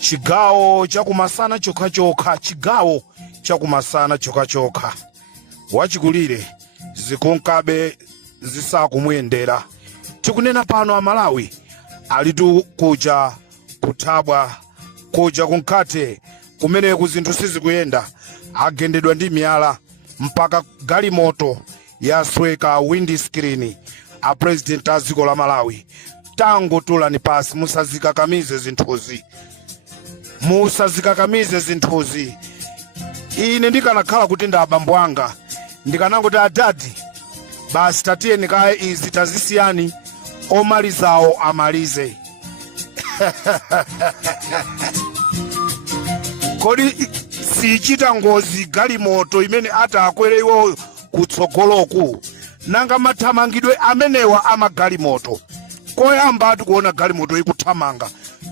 Chigawo chakumasana chokha chigawo chakumasana chokha wachikulire zikonkabe zisakumuyendera. Tikunena pano Amalawi alitu kuja kuthabwa kuja kunkate kumene zinthu sizikuyenda, agendedwa ndi miyala mpaka galimoto yasweka windscreen a president a dziko la Malawi. Tangotulani pasi, musazikakamize zinthuzi, musazikakamize zinthuzi. Ine ndikanakhala kuti ndi abambo anga ndikanangoti adadi basi tatiyeni kaye izi tazisiyani, omalizawo amalize. Kodi sichita ngozi galimoto imene atakwere iwo kutsogoloku, nanga mathamangidwe amenewa amagalimoto. Koyamba atikuona galimoto ikuthamanga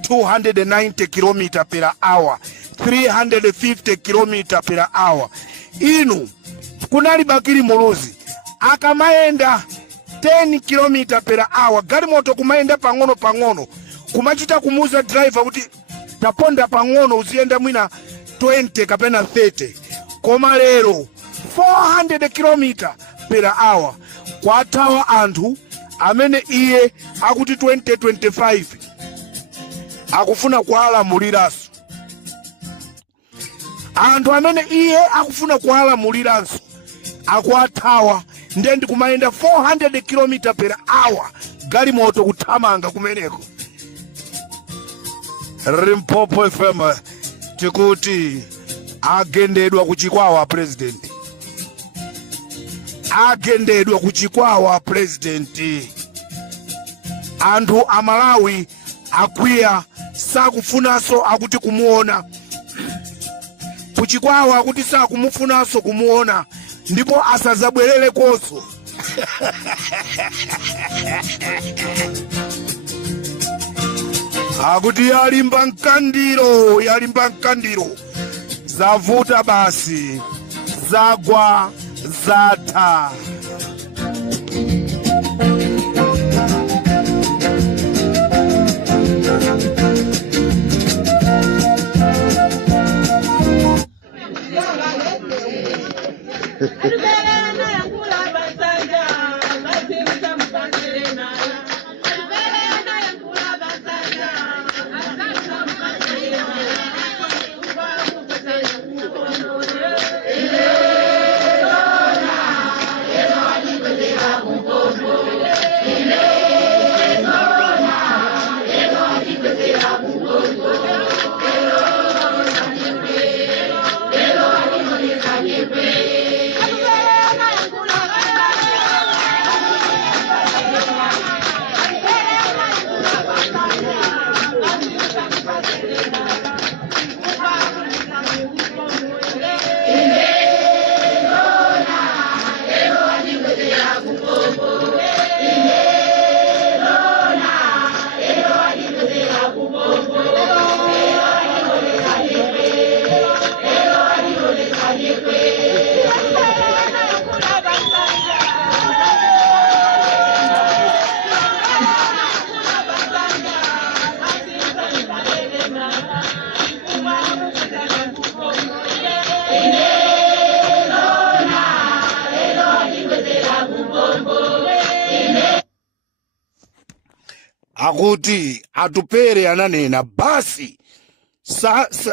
290 km per hour, 350 km per hour. Inu kunali bakili muluzi akamayenda 10 km per hour, galimoto kumayenda pang'ono kumachita kumuza driver kuti taponda pang'ono uziyenda mwina 20 kapena 30. Koma lero 400 km per hour kwathawa anthu amene iye akuti 2025 akufuna kuwalamuliranso. Anthu amene iye akufuna kuwalamuliranso akwathawa ndi kumayenda 400 km per hour galimoto kuthamanga kumeneko. Limpopo FM tikuti agendedwa kuchikwawa president, agendedwa kuchikwawa president. Anthu Amalawi akwiya sakufunanso akuti kumuona kuchikwawa, akuti sakumufunanso kumuona, ndipo asazabwerere konso. Akuti yalimba mkandiro zavuta basi, zagwa zatha. Akuti atupere ananena basi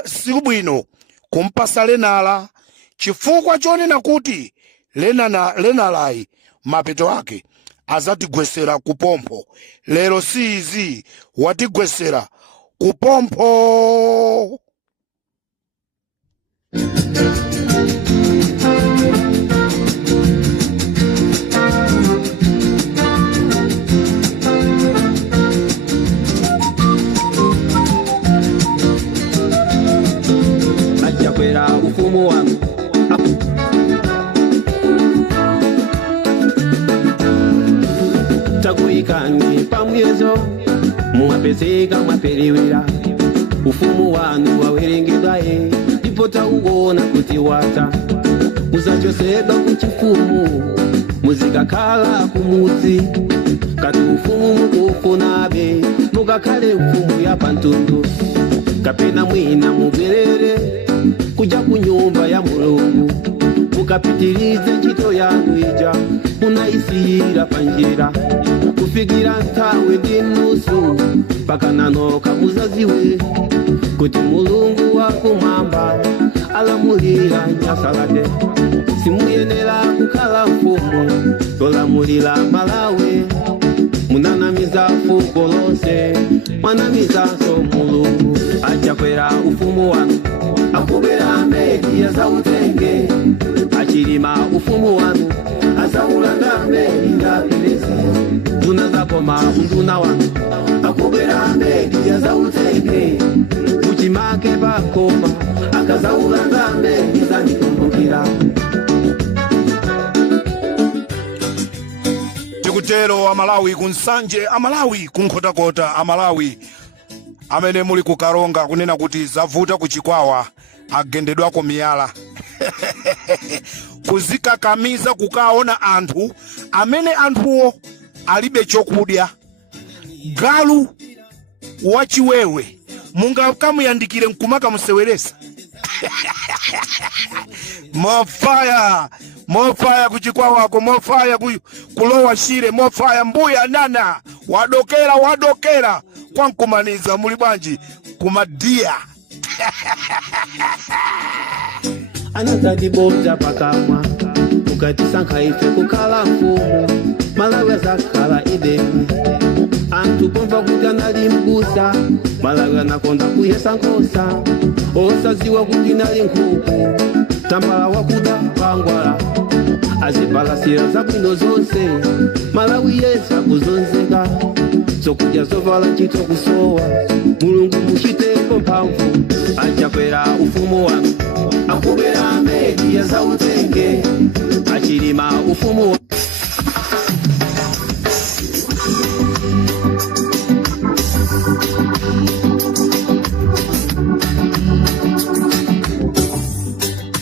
sikubwino kumpasa Lenala chifukwa chonena kuti Lenalayi mapeto ake azatigwesera kupompo. Lero sizi watigwesera kupompo. Musaikani pamwezo mwapezeka mwapelewera ufumu wanu wawerengedwaye ndipo tauona kuti wata musachoseka kuchifumu muzikakhala kumudzi kati ufumu mukufunabe mukakhale ufumu ya pantundu kapena mwina mubwerere kuja kunyumba ya Mulungu mukapitilize ntchito yanu ija munaisiyira panjira kufikira nthawi ndi nusu pakananoka muzaziwe kuti Mulungu wakumwamba alamulira nyasalade simuyenera kukhala mfumu tolamulira Malawi munanamiza fuko lonse mwanamizanso Mulungu achakwera ufumu wanu akubera meli yazautenge achilima ufumu wanu azaulanda meli ndapelezi tunazakoma unduna wanu akubera meli yazautenge uchimake bakoma akazaulanda meli zanikumbukira tikutero Amalawi kunsanje Amalawi kunkhotakota Amalawi amene muli kukaronga kunena kuti zavuta kuchikwawa agendedwako miyala kuzikakamiza kukaona anthu amene anthuwo alibe chokudya galu wachiwewe mungakamuyandikire nkumaka museweresa mofaya kuchikwawako mofaya kulowa shire mofaya mbuya nana wadokera kwa nkumaniza muli bwanji kumadia anatadibodza pakamwa ukatisankha ife kukhala mfumu Malawi azakhala Edeni anthu pomva kuti anali mbusa Malawi anakonda kuyesa nkhosa osaziwa kuti nali nkhuku tambala wakuda pangwala azipalasira zabwino zonse Malawi yesa kuzonzeka zokudya zovala ntchito kusowa Mulungu muchitepo mphamvu achakwera ufumu wanu akubera meli yazautenge achilima ufumu wanu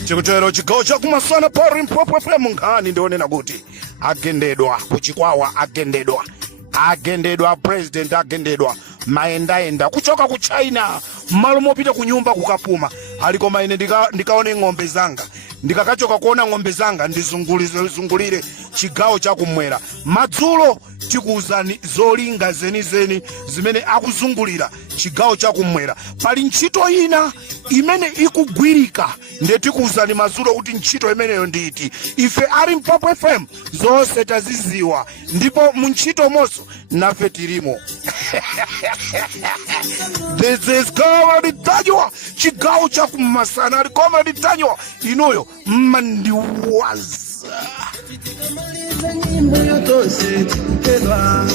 chikutero chigawo chakumasana pari mpwepwepwe munkhani ndionena kuti agendedwa kuchikwawa agendedwa president agendedwa maendaenda kuchoka ku China malo mopita kunyumba kukapuma aliko maine ndikaone ng'ombe zanga ndikakachoka kuona ng'ombe zanga ndizungulire chigawo chakumwera madzulo tikuuzani zolinga zenizeni zimene akuzungulira chigawo chakumwera pali ntchito ina imene ikugwirika ndetikuuzani madzulo kuti ntchito imeneyo nditi ife ali Mpwapwa FM zonse taziziwa ndipo mu ntchito monso nafe tilimo This is Comrade Tanywa chigawo chakumasana ali Comrade Tanywa inuyo mmandiwaza nyimbo yotose tedwa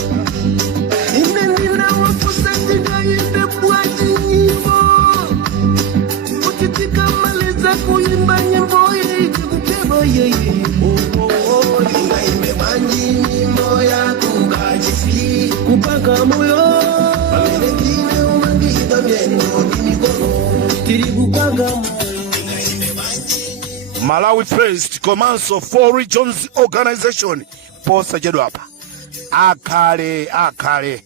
imendina wafusatika yende bwaji nyimbo ukitika maliza kuimba nyimbo hii kutebo yeye inga imebanji nyimbo ya kukajifi kupaka moyo amenekine umangita miendo kimikono tiribukanga Malawi First Komanso 4 Regions Organization posa jedwa hapa akhale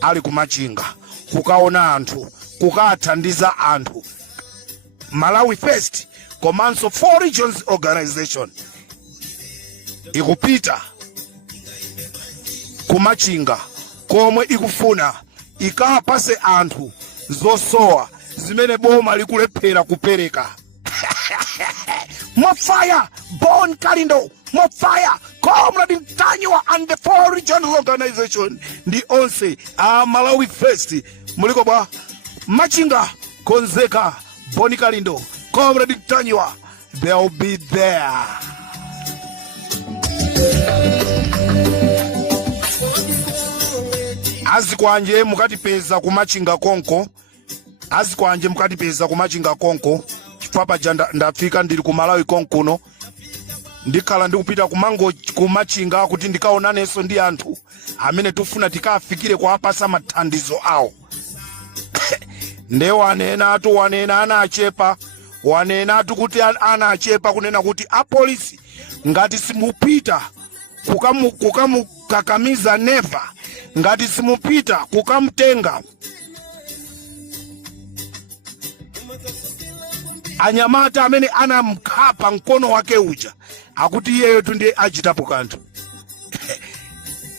ali kumachinga kukaona anthu kukathandiza anthu Malawi First Komanso 4 Regions Organization ikupita kumachinga komwe ikufuna ikapase anthu zosowa zimene boma likulephera kupereka More fire, Bon Kalindo, more fire, Comrade Tanywa and the 4 regional organization. The onse, Malawi First, Muliko ba, Machinga, Konzeka, Boni Kalindo, Comrade Tanywa, they'll be there. Azikwanje mukatipeza kumachinga konko, azikwanje mukatipeza kumachinga konko. Papa janda ndafika ndiri ku Malawi konkuno ndikhala ndikupita kumango kumachinga kuti ndikaonanenso ndi anthu amene tufuna tikafikire kwa apasa mathandizo awo. Nde wanena anachepa, wanena kuti anachepa kunena kuti apolisi ngati simupita kukamukakamiza neva, ngati simupita kukamtenga anyamata amene anamkhapa mkono wake uja, akuti iyeyo tundiye achitapo kanthu.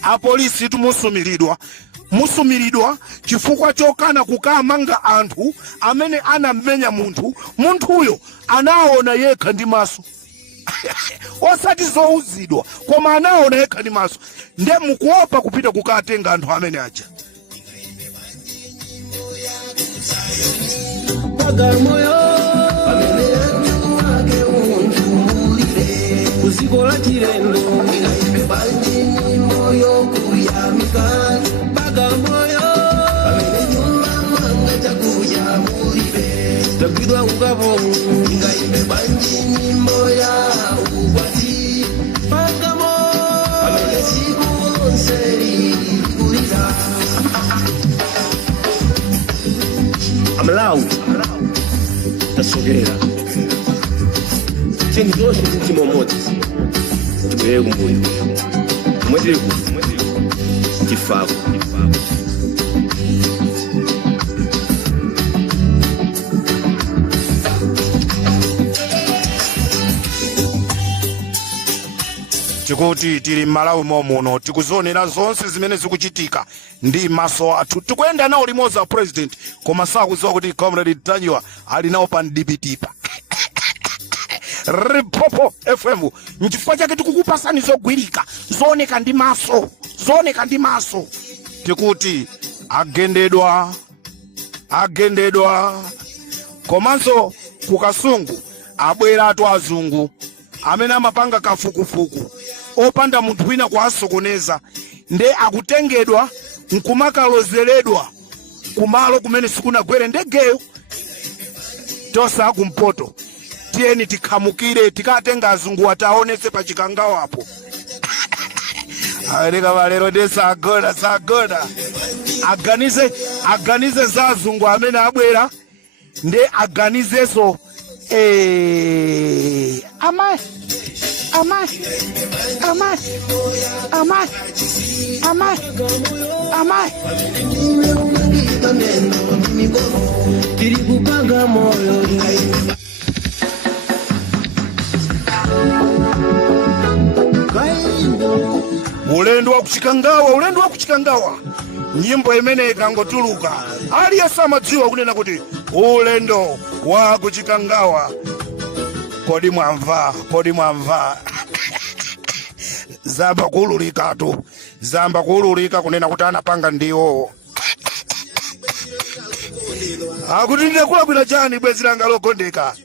Apolisi musumiridwa chifukwa chokana kukamanga anthu amene anamenya munthuyo anaona yekha ndi maso. Osati zouzidwa, koma anaona yekha ndi maso. Nde mukuopa kupita kukatenga anthu amene aja. Usikola chilendo ingaipe banji moyo kuyamika baga moyo pamene nyumba mwanga chakuya mulibe tapidwa ukavo ingaipe banji moya ukwati baga moyo pamene siku onseri kulita amlau tasogera Chini zote mtimo moja tubeye kumbuyo mwezi tifabu tikuti tili Malawi momuno tikuzonera zonse zimene zikuchitika ndi maso athu. Tikuyenda nawo limodzi a president koma sakudziwa kuti comrade Tanyiwa ali nawo pa ndibitipa. Ripopo FM nchifukwa chake tikukupasani zogwirika zooneka ndi maso tikuti agendedwa komanso kukasungu abwera atu azungu amene amapanga kafukufuku opanda munthu wina kuwasokoneza, nde akutengedwa nkumakalozeredwa kumalo kumene sikunagwere ndegeyo tosa kumpoto. Tieni tikhamukire tikatenga azungu ataonese pa chikangawo apo. Areka valero desa agoda aganize za azungu amene abwera nde aganizeso amai tiri kupanga moyo ulendo wa kuchikangawa nyimbo imene ikangotuluka aliyense amadziwa kunena kuti ulendo wa kuchikangawa. Kodi mwamva zamba kuululika kunena kuti anapanga ndiwo. Akuti ndakulakwira chani bwezi langa lokondeka,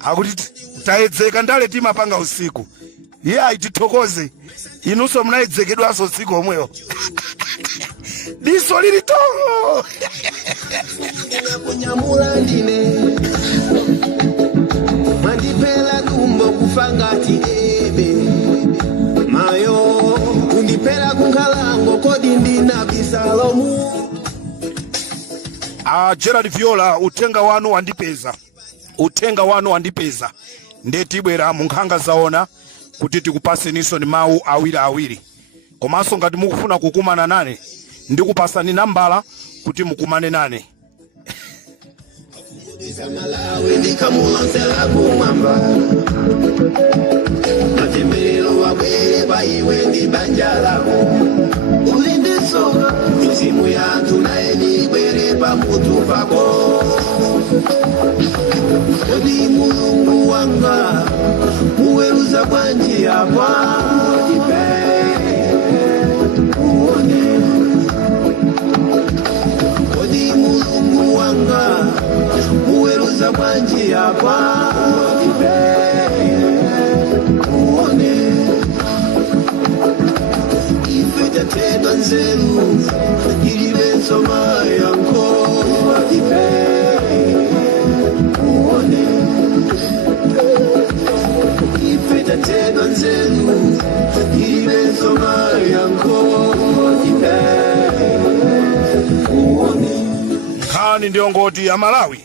akuti taedzeka ndale timapanga usiku. Itithokoze inunso mnaedzekedwaso usiku omweyo. Diso lili toho kunyamula ndine mandipela dumbo kufangati ebe mayo undipela kunkalango kodi ndina bisalomu. Gerald Viola utenga wanu wandipeza ndetibwera munkhanga zaona kuti tikupaseniso ni mawu awiri komanso ngati mukufuna kukumana nane ndikupasani nambala kuti mukumane nane. Malawi ndikamulansela kumwamba matembelero wabwere paiwe ndi banja lako ulindisoka mizimu yanthu naye nibwere pamutu pako. Kodi mulungu wanga muweruza bwanji apa uone. Kodi mulungu wanga muweruza bwanji apa uone. Ife tatedwa nzeru ilibe nsoma yanko uone. Ife tatedwa tedwa nzeru ilibe nsoma yanko nkhani ndiyo ngoti Amalawi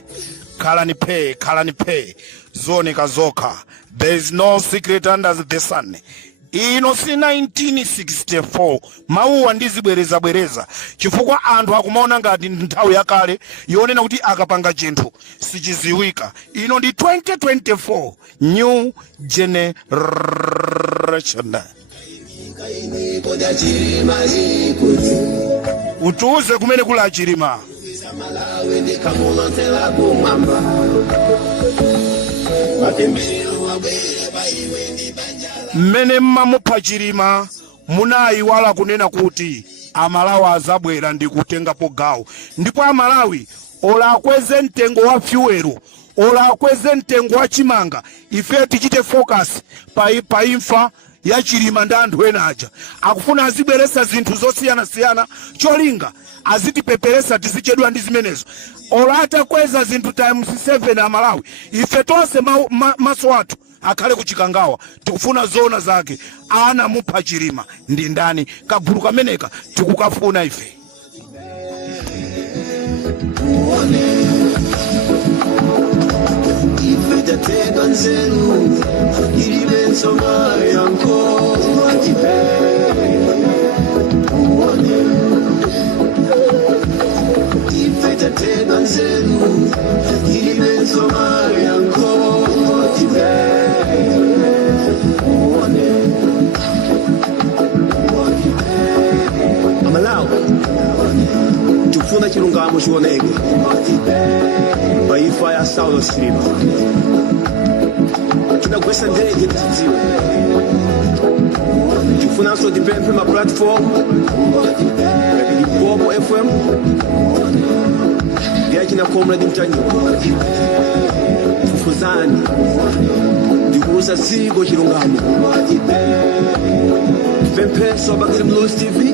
khalani phe zooneka zokha. There is no secret under the sun. Ino si 1964 mauwa ndizibwereza chifukwa anthu akumaona ngati nthawi yakale yonena kuti akapanga chinthu sichiziwika. Ino ndi 2024 new generation. Utuze kumene kula achirima. Mmene mmamupha chirima munayiwala kunena kuti Amalawi azabwera ndi kutengapo gawo. Ndipo Amalawi ola akweze mtengo wa fuelo, ola akweze mtengo wa chimanga, ife tichite focus pa imfa ya chirima ndi anthu ena aja. Akufuna azibweresa zinthu zosiyana cholinga azitipeperesa tizichedwa ndi zimenezo. Ola atakweza zinthu times 7 Amalawi, ife tonse maso athu akhale kuchikangawa. Tikufuna zona zake. Ana mupha chirima ndi ndani? Kagulu kameneka tikukafuna ife. Ife tatedwa nzeru ilibe nsoma yanko ife tatedwa nzeru ilibe nsoma yanko Amalawi tikufuna chilungamo chioneke pa imfa ya Saulos Chilima. Tinagwesa ndege tidziwe. Tikufunanso tipemphe ma platform ngati Popo FM ndi achina Comrade Mtanyiko. Fufuzani ndikuuza ziko chilungamo. Tipempheso abakiri Mlosi TV.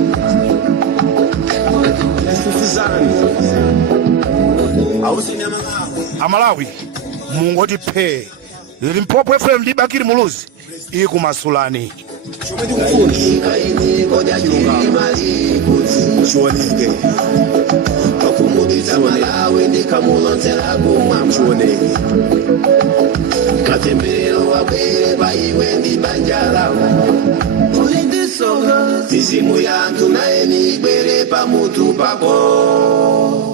Fufuzani Amalawi mungoti phe. Limpopo FM ndi Bakiri Muluzi ikumasulani. Chioneke pakumudisa Malawi ndikamulonzera kumwa chioneke katembero wabwere paiwe ndi banja lawo ulindisoka tizimu yanthu naye nibwere pamutu pako.